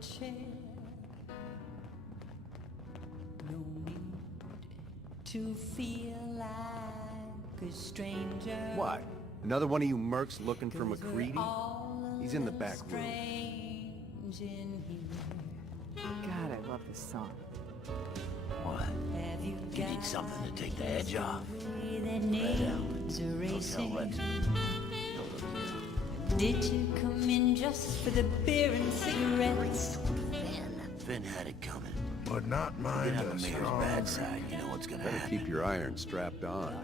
chair. No need to feel like a stranger. What? Another one of you mercs looking for Macready? He's in the back room. God, I love this song. What? You need something to take the edge off? Did you come in just for the beer and cigarettes? Finn had it coming. But not mine. You have a mayor's bad side, you know what's gonna Better happen. keep your iron strapped on.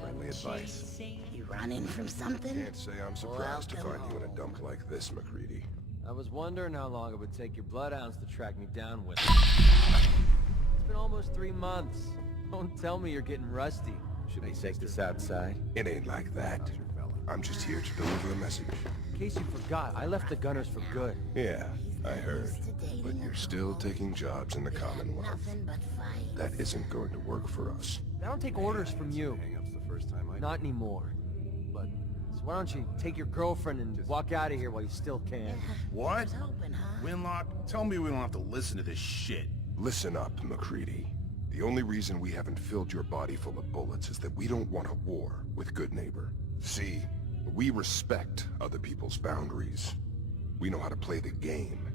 Friendly advice. You running from something? Can't say I'm surprised to find you in a dump like this, Macready. I was wondering how long it would take your bloodhounds to track me down with. It's been almost 3 months. Don't tell me you're getting rusty. Should we take this outside? It ain't like that. I'm just here to deliver a message. In case you forgot, I left the Gunners for good. Yeah, I heard. But you're still taking jobs in the Commonwealth. Nothing but fight. That isn't going to work for us. I don't take orders from you. Hang-ups the first time I... Not anymore. But, so why don't you take your girlfriend and walk out of here while you still can? What? Hoping, huh? Winlock, tell me we don't have to listen to this shit. Listen up, Macready. The only reason we haven't filled your body full of bullets is that we don't want a war with Good Neighbor. See, we respect other people's boundaries. We know how to play the game.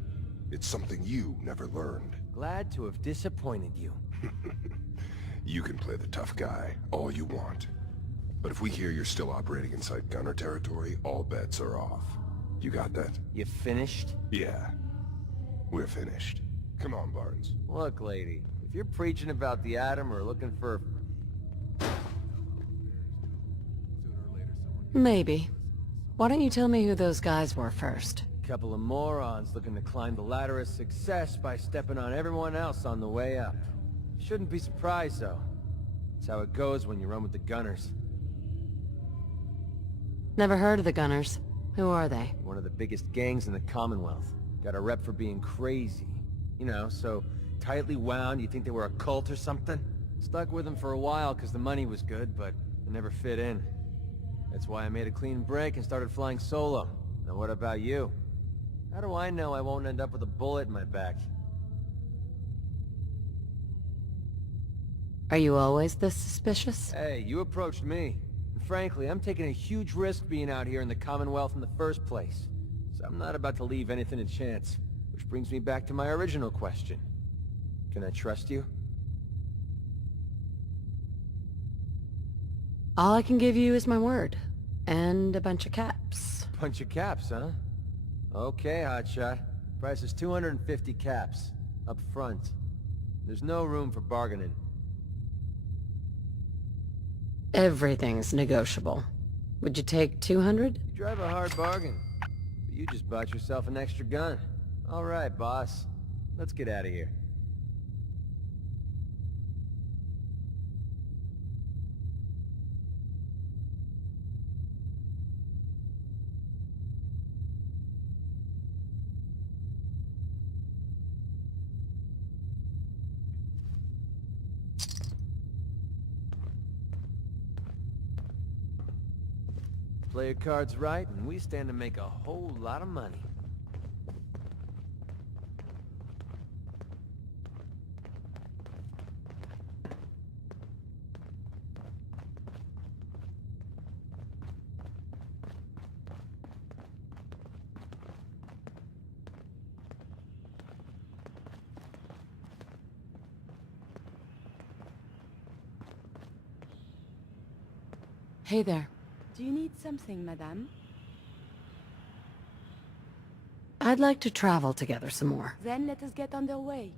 It's something you never learned. Glad to have disappointed you. You can play the tough guy all you want. But if we hear you're still operating inside Gunner territory, all bets are off. You got that? You finished? Yeah. We're finished. Come on, Barnes. Look, lady, if you're preaching about the atom or looking for... Maybe. Why don't you tell me who those guys were first? a couple of morons looking to climb the ladder of success by stepping on everyone else on the way up. Shouldn't be surprised, though. That's how it goes when you run with the Gunners. Never heard of the Gunners. Who are they? One of the biggest gangs in the Commonwealth. Got a rep for being crazy. You know, so tightly wound you think they were a cult or something? Stuck with them for a while because the money was good, but it never fit in. That's why I made a clean break and started flying solo. Now what about you? How do I know I won't end up with a bullet in my back? Are you always this suspicious? Hey, you approached me. And frankly, I'm taking a huge risk being out here in the Commonwealth in the first place. So I'm not about to leave anything to chance. Which brings me back to my original question. Can I trust you? All I can give you is my word. And a bunch of caps. Bunch of caps, huh? Okay, hotshot. Price is 250 caps. Up front. There's no room for bargaining. Everything's negotiable. Would you take 200? You drive a hard bargain. But you just bought yourself an extra gun. All right, boss. Let's get out of here. Play your cards right, and we stand to make a whole lot of money. Hey there. Do you need something, madame? I'd like to travel together some more. Then let us get underway.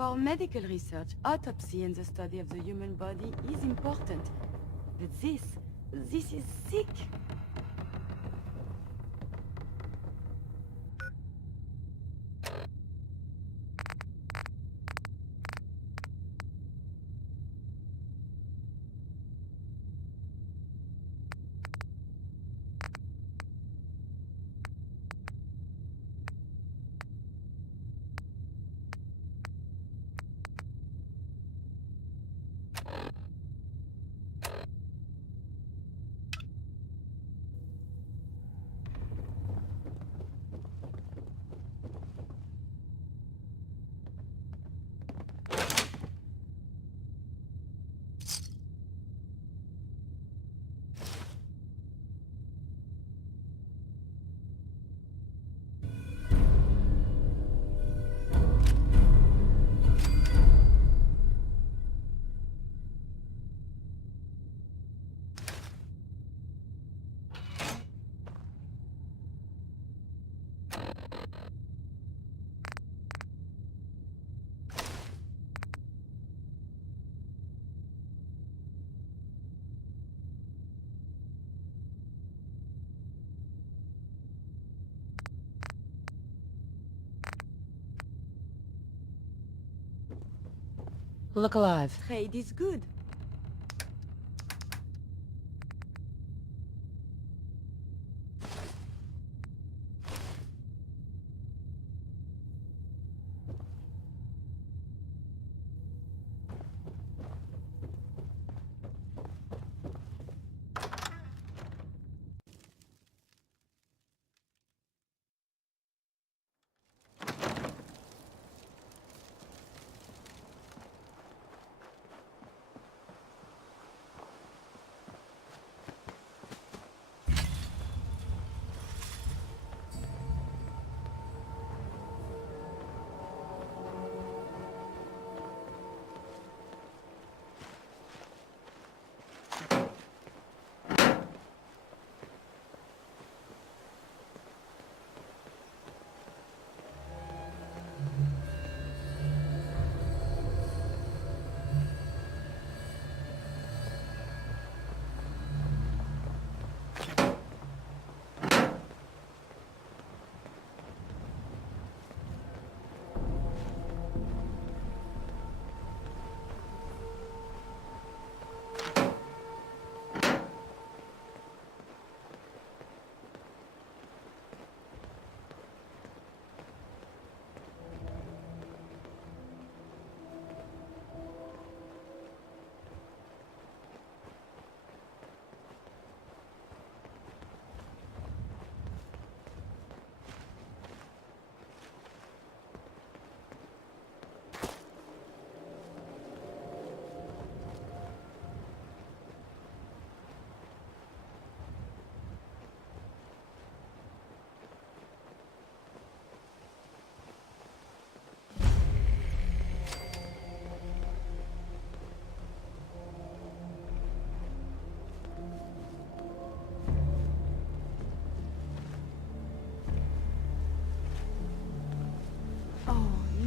For medical research, autopsy and the study of the human body is important. But this is sick. Look alive. Trade is good.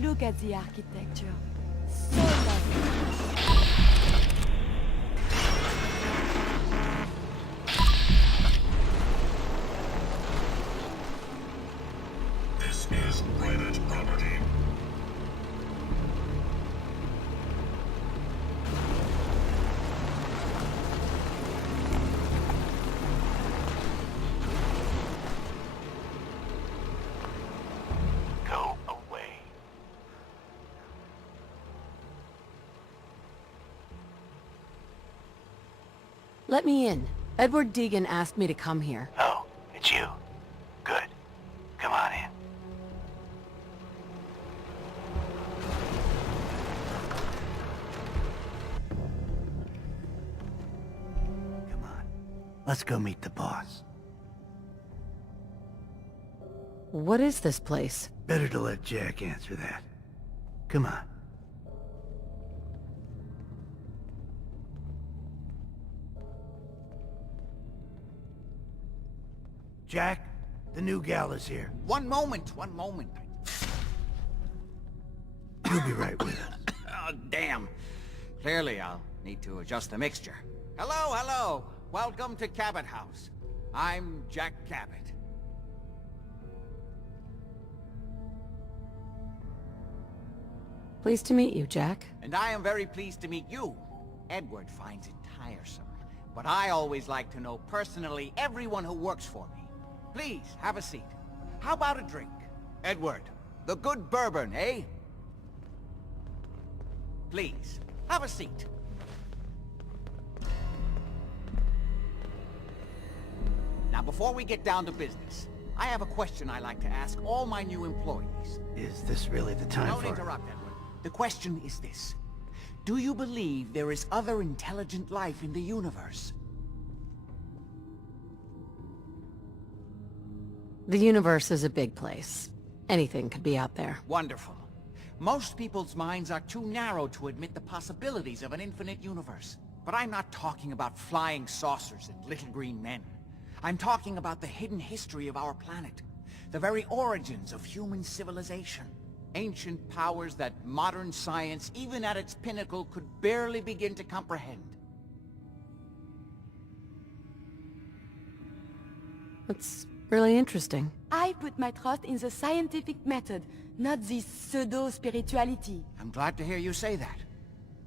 Look at the architecture. So lovely. This is private property. Go away. Let me in. Edward Deegan asked me to come here. Oh, it's you. Good. Come on in. Come on. Let's go meet the boss. What is this place? Better to let Jack answer that. Come on. Jack, the new gal is here. One moment, one moment. She'll be right with us. Oh, damn. Clearly, I'll need to adjust the mixture. Hello, hello. Welcome to Cabot House. I'm Jack Cabot. Pleased to meet you, Jack. And I am very pleased to meet you. Edward finds it tiresome, but I always like to know personally everyone who works for me. Please, have a seat. How about a drink? Edward, the good bourbon, eh? Please, have a seat. Now, before we get down to business, I have a question I like to ask all my new employees. Is this really the time Don't for it? interrupt, Edward. The question is this. Do you believe there is other intelligent life in the universe? The universe is a big place. Anything could be out there. Wonderful. Most people's minds are too narrow to admit the possibilities of an infinite universe. But I'm not talking about flying saucers and little green men. I'm talking about the hidden history of our planet. The very origins of human civilization. Ancient powers that modern science, even at its pinnacle, could barely begin to comprehend. That's really interesting. I put my trust in the scientific method, not this pseudo-spirituality. I'm glad to hear you say that.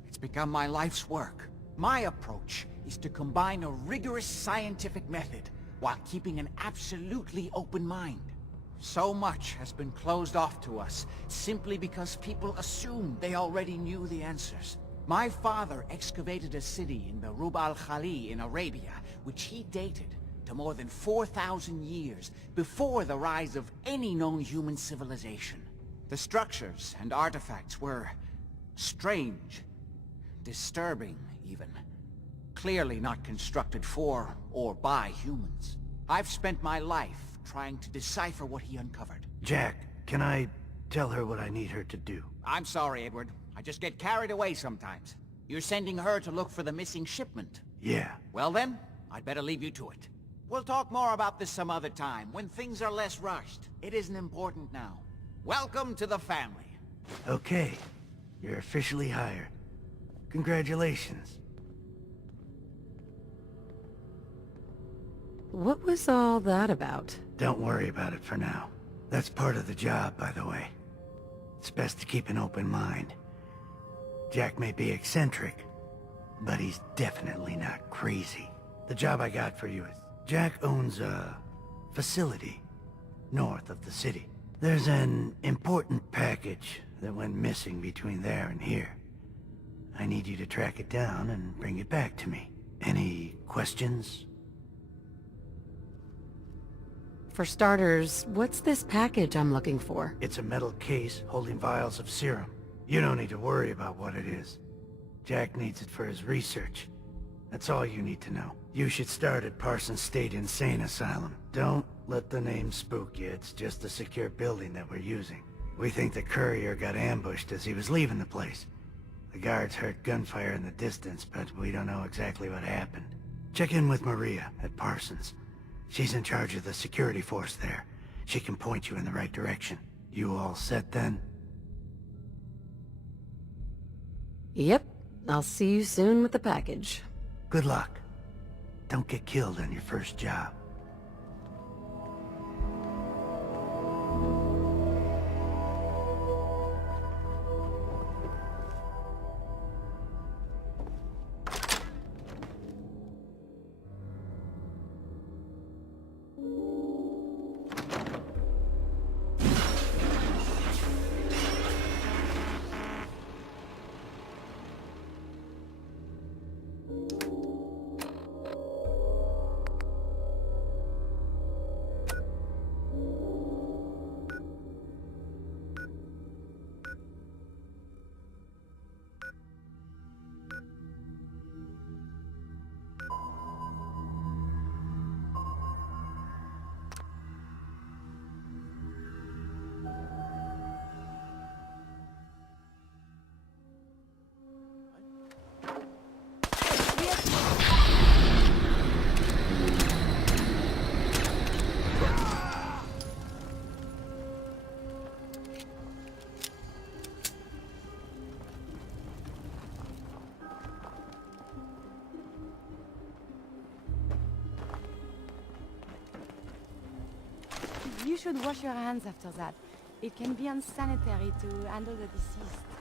It's become my life's work. My approach is to combine a rigorous scientific method while keeping an absolutely open mind. So much has been closed off to us simply because people assumed they already knew the answers. My father excavated a city in the Rub al-Khali in Arabia, which he dated to more than 4,000 years before the rise of any known human civilization. The structures and artifacts were strange, disturbing even. Clearly not constructed for or by humans. I've spent my life trying to decipher what he uncovered. Jack, can I tell her what I need her to do? I'm sorry, Edward. I just get carried away sometimes. You're sending her to look for the missing shipment. Yeah. Well then, I'd better leave you to it. We'll talk more about this some other time, when things are less rushed. It isn't important now. Welcome to the family. Okay. You're officially hired. Congratulations. What was all that about? Don't worry about it for now. That's part of the job, by the way. It's best to keep an open mind. Jack may be eccentric, but he's definitely not crazy. The job I got for you is... Jack owns a facility north of the city. There's an important package that went missing between there and here. I need you to track it down and bring it back to me. Any questions? For starters, what's this package I'm looking for? It's a metal case holding vials of serum. You don't need to worry about what it is. Jack needs it for his research. That's all you need to know. You should start at Parsons State Insane Asylum. Don't let the name spook you. It's just a secure building that we're using. We think the courier got ambushed as he was leaving the place. The guards heard gunfire in the distance, but we don't know exactly what happened. Check in with Maria at Parsons. She's in charge of the security force there. She can point you in the right direction. You all set then? Yep. I'll see you soon with the package. Good luck. Don't get killed on your first job. You should wash your hands after that. It can be unsanitary to handle the deceased.